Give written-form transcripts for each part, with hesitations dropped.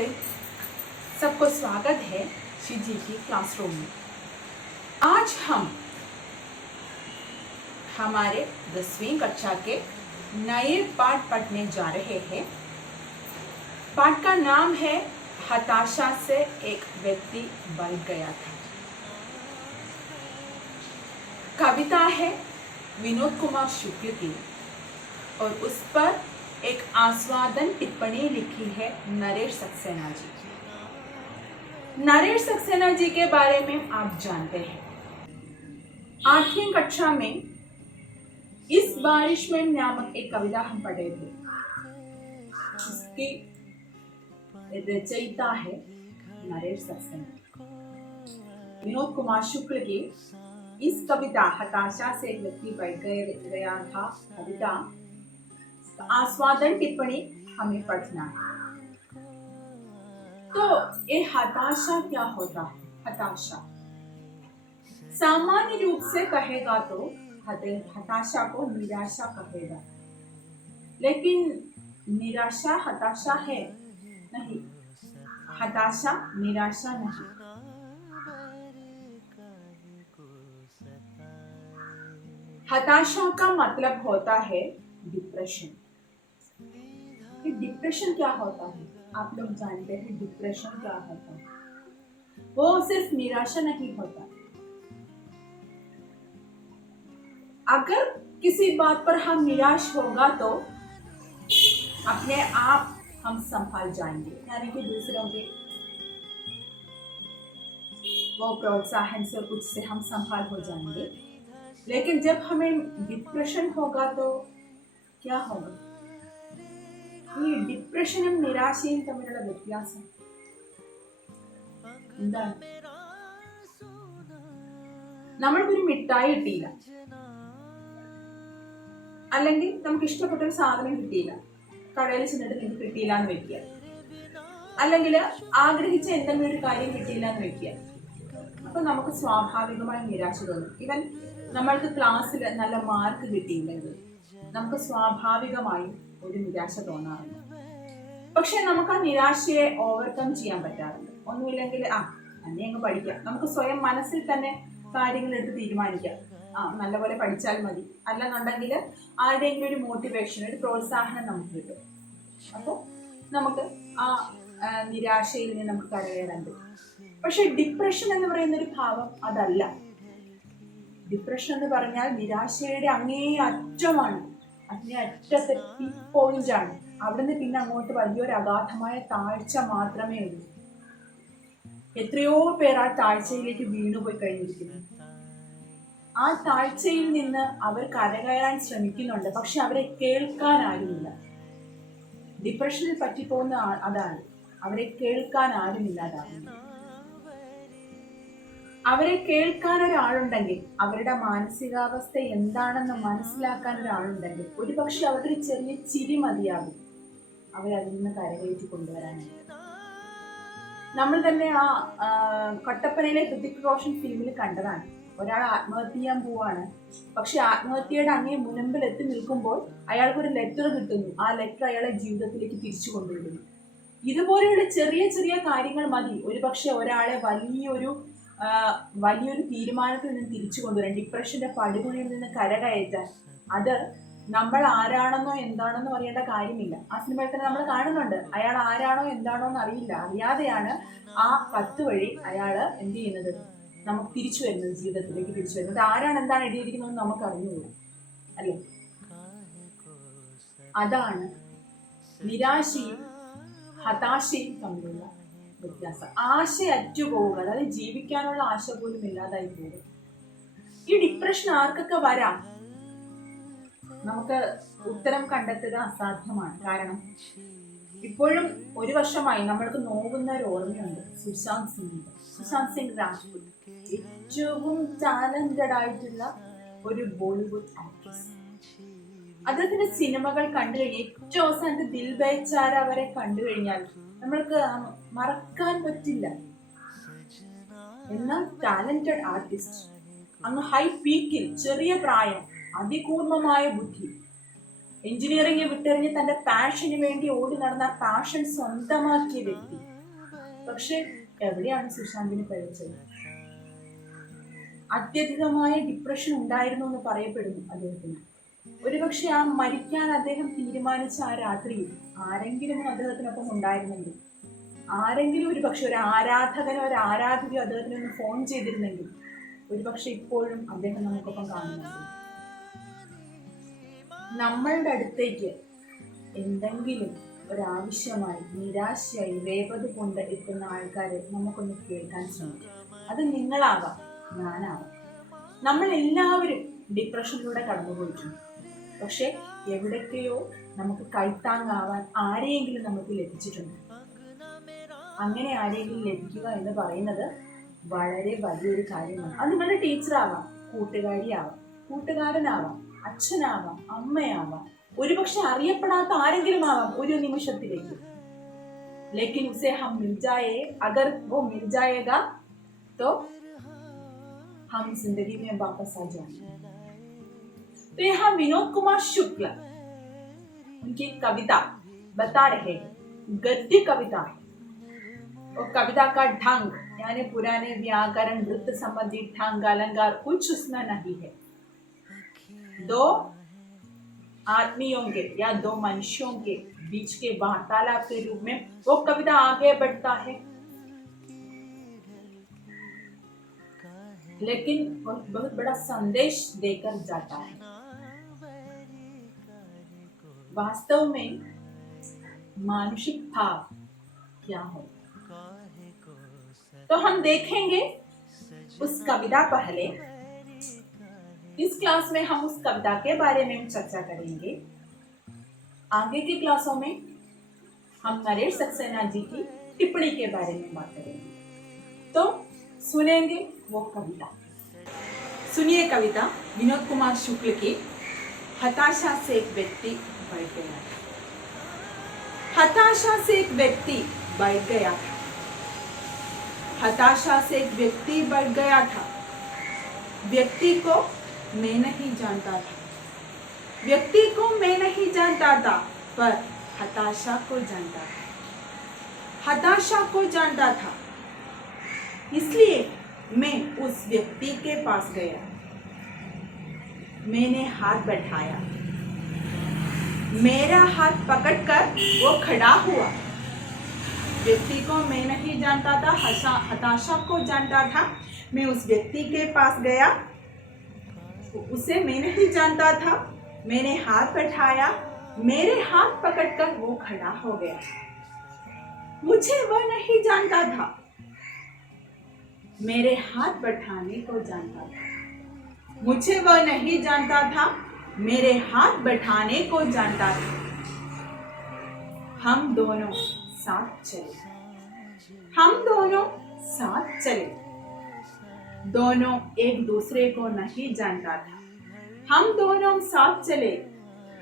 नमस्ते, सबको स्वागत है श्री जी की क्लासरूम में। आज हम हमारे 10वीं कक्षा के नए पाठ पढ़ने जा रहे हैं। पाठ का नाम है हताशा से एक व्यक्ति बढ़ गया था। कविता है विनोद कुमार शुक्ल की और उस पर एक आस्वादन टिप्पणी लिखी है नरेश सक्सेना जी। नरेश सक्सेना जी के बारे में आप जानते हैं। 8वीं कक्षा में इस बारिश में नामक एक कविता हम पढ़े थे। उसकी रचयिता है नरेश सक्सेना। विनोद कुमार शुक्ल की इस कविता हताशा से एक व्यक्ति बढ़ गया था कविता आस्वादन टिप्पणी हमें पढ़ना है। तो ये हताशा क्या होता है? हताशा सामान्य रूप से कहेगा तो हताशा को निराशा कहेगा, लेकिन निराशा हताशा है नहीं, हताशा निराशा नहीं। हताशा का मतलब होता है डिप्रेशन। डिप्रेशन क्या होता है? आप लोग जानते हैं डिप्रेशन क्या होता है? वो सिर्फ निराशा नहीं होता। अगर किसी बात पर हम निराश होगा तो अपने आप हम संभाल जाएंगे, यानी कि दूसरों के वो प्रोत्साहन से कुछ से हम संभाल हो जाएंगे। लेकिन जब हमें डिप्रेशन होगा तो क्या होगा? ഈ ഡിപ്രഷനും നിരാശയും തമ്മിലുള്ള വ്യത്യാസം എന്താണ്? നമ്മൾക്കൊരു മിഠായി കിട്ടിയില്ല, അല്ലെങ്കിൽ നമുക്ക് ഇഷ്ടപ്പെട്ട ഒരു സാധനം കിട്ടിയില്ല, കടയിൽ ചെന്നിട്ട് നിങ്ങൾക്ക് കിട്ടിയില്ല എന്ന് വെക്കുക, അല്ലെങ്കിൽ ആഗ്രഹിച്ച എന്തെങ്കിലും ഒരു കാര്യം കിട്ടിയില്ല എന്ന് വെക്കുക. അപ്പൊ നമുക്ക് സ്വാഭാവികമായി നിരാശ തോന്നും. ഇവൻ നമ്മൾക്ക് ക്ലാസ്സിൽ നല്ല മാർക്ക് കിട്ടിയില്ലെങ്കിൽ നമുക്ക് സ്വാഭാവികമായും ഒരു നിരാശ തോന്നാറുണ്ട്. പക്ഷെ നമുക്ക് ആ നിരാശയെ ഓവർകം ചെയ്യാൻ പറ്റാറുണ്ട്. ഒന്നുമില്ലെങ്കിൽ തന്നെ അങ്ങ് പഠിക്കാം, നമുക്ക് സ്വയം മനസ്സിൽ തന്നെ കാര്യങ്ങൾ എടുത്ത് തീരുമാനിക്കാം. നല്ലപോലെ പഠിച്ചാൽ മതി, അല്ലെന്നുണ്ടെങ്കിൽ ആരുടെയെങ്കിലും ഒരു മോട്ടിവേഷൻ, ഒരു പ്രോത്സാഹനം നമുക്ക് കിട്ടും. അപ്പോൾ നമുക്ക് ആ നിരാശയിൽ നിന്ന് നമുക്ക് കരകയറാൻ പറ്റും. പക്ഷെ ഡിപ്രഷൻ എന്ന് പറയുന്ന ഒരു ഭാവം അതല്ല. ഡിപ്രഷൻ എന്ന് പറഞ്ഞാൽ നിരാശയുടെ അങ്ങേ അറ്റമാണ്, അതിന്റെ അറ്റത്തെ പീക്ക് പോയിന്റ് ആണ്. അവിടുന്ന് പിന്നെ അങ്ങോട്ട് വലിയൊരു അഗാധമായ താഴ്ച മാത്രമേ ഉള്ളൂ. എത്രയോ പേർ ആ താഴ്ചയിലേക്ക് വീണുപോയി കഴിഞ്ഞിരിക്കുന്നു. ആ താഴ്ചയിൽ നിന്ന് അവർ കരകയറാൻ ശ്രമിക്കുന്നുണ്ട്, പക്ഷെ അവരെ കേൾക്കാൻ ആരുമില്ല. ഡിപ്രഷനിൽ പറ്റിപ്പോകുന്ന അതാണ്, അവരെ കേൾക്കാൻ ആരുമില്ലാതാകുന്നു. അവരെ കേൾക്കാൻ ഒരാളുണ്ടെങ്കിൽ, അവരുടെ മാനസികാവസ്ഥ എന്താണെന്ന് മനസ്സിലാക്കാൻ ഒരാളുണ്ടെങ്കിൽ, ഒരുപക്ഷെ അവരുടെ ചെറിയ ചിരി മതിയാകും അവരതിൽ നിന്ന് കരകയറ്റി കൊണ്ടുവരാനായിട്ട്. നമ്മൾ തന്നെ ആ കട്ടപ്പനയിലെ ഹൃതിക് റോഷൻ ഫിലിമിൽ കണ്ടതാണ്. ഒരാൾ ആത്മഹത്യ ചെയ്യാൻ പോവാണ്, പക്ഷെ ആത്മഹത്യയുടെ അങ്ങേ മുനമ്പിൽ എത്തി നിൽക്കുമ്പോൾ അയാൾക്കൊരു ലെറ്റർ കിട്ടുന്നു. ആ ലെറ്റർ അയാളെ ജീവിതത്തിലേക്ക് തിരിച്ചു കൊണ്ടുവരുന്നു. ഇതുപോലെയുള്ള ചെറിയ ചെറിയ കാര്യങ്ങൾ മതി ഒരുപക്ഷെ ഒരാളെ വലിയൊരു തീരുമാനത്തിൽ നിന്ന് തിരിച്ചു കൊണ്ടുവരാൻ, ഡിപ്രഷന്റെ പടുകുഴിയിൽ നിന്ന് കരകയറ്റാൻ. അത് നമ്മൾ ആരാണെന്നോ എന്താണെന്നോ അറിയേണ്ട കാര്യമില്ല. ആ സിനിമയിൽ തന്നെ നമ്മൾ കാണുന്നുണ്ട്, അയാൾ ആരാണോ എന്താണോ എന്ന് അറിയില്ല, അറിയാതെയാണ് ആ കത്ത് വഴി അയാൾ എന്ത് ചെയ്യുന്നത്, നമുക്ക് തിരിച്ചു വരുന്നത്, ജീവിതത്തിലേക്ക് തിരിച്ചു വരുന്നത്. ആരാണ് എന്താണ് എഴുതിയിരിക്കുന്നത് നമുക്ക് അറിഞ്ഞുകൂടാ, അല്ലേ? അതാണ് നിരാശയും ഹതാശയും തമ്മിലുള്ള വ്യത്യാസം. ആശ അറ്റുപോവുക, അതായത് ജീവിക്കാനുള്ള ആശ പോലും ഇല്ലാതായി പോകും. ഈ ഡിപ്രഷൻ ആർക്കൊക്കെ വരാം? നമുക്ക് ഉത്തരം കണ്ടെത്തുക അസാധ്യമാണ്. കാരണം ഇപ്പോഴും ഒരു വർഷമായി നമ്മൾക്ക് നോവുന്ന ഒരു ഓർമ്മയുണ്ട്, സുശാന്ത് സിംഗ് രാജ്പൂത്. ഏറ്റവും ടാലന്റഡ് ആയിട്ടുള്ള ഒരു ബോളിവുഡ് ആക്ട്രസ്. അദ്ദേഹത്തിന്റെ സിനിമകൾ കണ്ടു കഴിഞ്ഞാൽ, ഏറ്റവും അവസാനത്തെ ദിൽ ബേച്ചാര വരെ കണ്ടു കഴിഞ്ഞാൽ നമ്മൾക്ക് മറക്കാൻ പറ്റില്ല. എന്നാൽ ടാലന്റഡ് ആർട്ടിസ്റ്റ്, അങ്ങ് ഹൈ പീക്കിൽ, ചെറിയ പ്രായം, അതികൂർമ്മമായ ബുദ്ധി, എഞ്ചിനീയറിംഗ് വിട്ടെറിഞ്ഞ് തന്റെ പാഷന് വേണ്ടി ഓടി നടന്ന പാഷൻ സ്വന്തമാക്കിയ വ്യക്തി, പക്ഷെ എവിടെയാണ് സുശാന്തിന് പഴിച്ചത്? അത്യധികമായ ഡിപ്രഷൻ ഉണ്ടായിരുന്നു എന്ന് പറയപ്പെടുന്നു അദ്ദേഹത്തിന്. ഒരുപക്ഷെ ആ മരിക്കാൻ അദ്ദേഹം തീരുമാനിച്ച ആ രാത്രിയിൽ ആരെങ്കിലും അദ്ദേഹത്തിനൊപ്പം ഉണ്ടായിരുന്നെങ്കിൽ, ആരെങ്കിലും ഒരുപക്ഷെ ഒരു ആരാധകനോ ഒരു ആരാധകയോ അദ്ദേഹത്തിനൊന്ന് ഫോൺ ചെയ്തിരുന്നെങ്കിൽ ഒരുപക്ഷെ ഇപ്പോഴും അദ്ദേഹം നമുക്കൊപ്പം കാണുന്നുണ്ട്. നമ്മളുടെ അടുത്തേക്ക് എന്തെങ്കിലും ഒരാവശ്യമായി നിരാശയായി വേപത് കൊണ്ട് എത്തുന്ന ആൾക്കാരെ നമുക്കൊന്ന് കേൾക്കാൻ ശ്രമിക്കും. അത് നിങ്ങളാവാം, ഞാനാവാം. നമ്മൾ എല്ലാവരും ഡിപ്രഷനിലൂടെ കടന്നുപോയിട്ടുണ്ട്. പക്ഷെ എവിടൊക്കെയോ നമുക്ക് കൈത്താങ്ങാവാൻ ആരെയെങ്കിലും നമുക്ക് ലഭിച്ചിട്ടുണ്ട്. അങ്ങനെ ആരെങ്കിലും ലഭിക്കുക എന്ന് പറയുന്നത് വളരെ വലിയൊരു കാര്യമാണ്. അത് നിങ്ങളുടെ ടീച്ചറാവാം, കൂട്ടുകാരിയാവാം, കൂട്ടുകാരനാവാം, അച്ഛനാവാം, അമ്മയാവാം, ഒരുപക്ഷെ അറിയപ്പെടാത്ത ആരെങ്കിലും ആവാം ഒരു നിമിഷത്തിലേക്ക്. लेकिन उसे हम मिल जाए, अगर वो मिल जाएगा तो हम जिंदगी में वापस आ जाएंगे। तो यहाँ विनोद कुमार शुक्ल उनकी कविता बता रहे हैं, गद्य कविता है। और कविता का ढंग यानी पुराने व्याकरण वृत्त संबंधी ढंग अलंकार कुछ उसमें नहीं है। दो आदमियों के या दो मनुष्यों के बीच के वार्तालाप के रूप में वो कविता आगे बढ़ता है, लेकिन बहुत बड़ा संदेश देकर जाता है। वास्तव में मानसिक भाव क्या है तो हम देखेंगे उस कविता पहले। इस क्लास में हम उस कविता के बारे में चर्चा करेंगे। आगे की क्लासों में हम नरेश सक्सेना जी की टिप्पणी के बारे में बात करेंगे। तो सुनेंगे वो कविता। सुनिए कविता विनोद कुमार शुक्ल की, हताशा से एक व्यक्ति बैठ गया था। हताशा से एक व्यक्ति बैठ गया था। हताशा से एक व्यक्ति बैठ गया था। व्यक्ति को मैं नहीं जानता था। व्यक्ति को मैं नहीं जानता था, पर हताशा को जानता था। हताशा को जानता था, इसलिए मैं उस व्यक्ति के पास गया। मैंने हाथ बढ़ाया, मेरा हाथ पकड़कर वो खड़ा हुआ। व्यक्ति को मैं नहीं जानता था, हताशा को जानता था। मैं उस व्यक्ति के पास गया, उसे मैं नहीं जानता था। मैंने हाथ बढ़ाया, मेरे हाथ पकड़कर वो खड़ा हो गया। मुझे वह नहीं जानता था, मेरे हाथ बढ़ाने को जानता था। मुझे वह नहीं जानता था, मेरे हाथ बढ़ाने को जानता था। हम दोनों साथ चले, हम दोनों साथ चले। दोनों एक दूसरे को नहीं जानता था। हम दोनों साथ चले,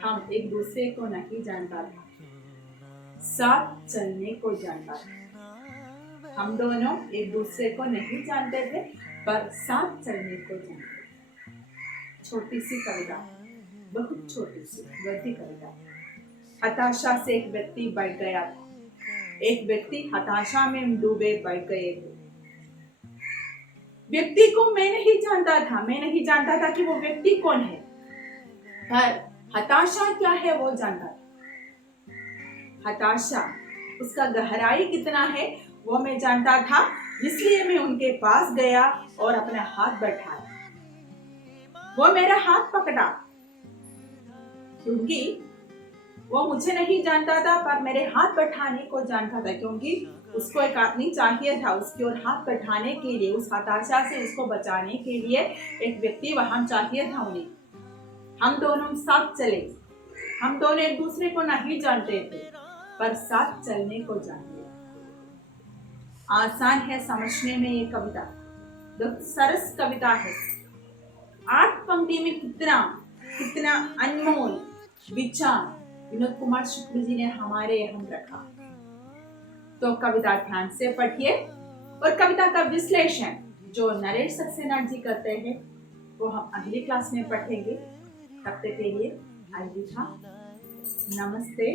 हम एक दूसरे को नहीं जानता था, साथ चलने को जानता था। हम दोनों एक दूसरे को नहीं जानते थे, पर साथ चलने को जानते थे। छोटी सी कविता, बहुत छोटी सी गद्य कविता। हताशा से एक व्यक्ति बैठ गया था। एक व्यक्ति हताशा में डूबे बैठ गए थे। व्यक्ति को मैं नहीं जानता था, मैं नहीं जानता था कि वो व्यक्ति कौन है, पर हताशा क्या है वो जानता था। हताशा, उसका गहराई कितना है वो मैं जानता था, इसलिए मैं उनके पास गया और अपना हाथ बढ़ाया। वो मेरा हाथ पकड़ा, क्योंकि वो मुझे नहीं जानता था, पर मेरे हाथ बढ़ाने को जानता था, क्योंकि उसको एक आदमी चाहिए था उसकी ओर हाथ बढ़ाने के लिए, उस हताशा से उसको बचाने के लिए एक व्यक्ति वहां चाहिए था उन्हें। हम दोनों साथ चले, हम दोनों एक दूसरे को नहीं जानते थे, पर साथ चलने को जानते। आसान है समझने में ये कविता, बहुत सरस कविता है। 8 पंक्ति में कितना कितना अनमोल विचार विनोद कुमार शुक्ल जी ने हमारे यहाँ रखा। तो कविता ध्यान से पढ़िए और कविता का विश्लेषण जो नरेश सक्सेना जी करते हैं वो हम अगली क्लास में पढ़ेंगे। तब तक के लिए अलविदा, नमस्ते,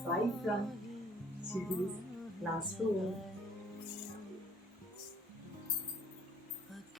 bye from series. Class room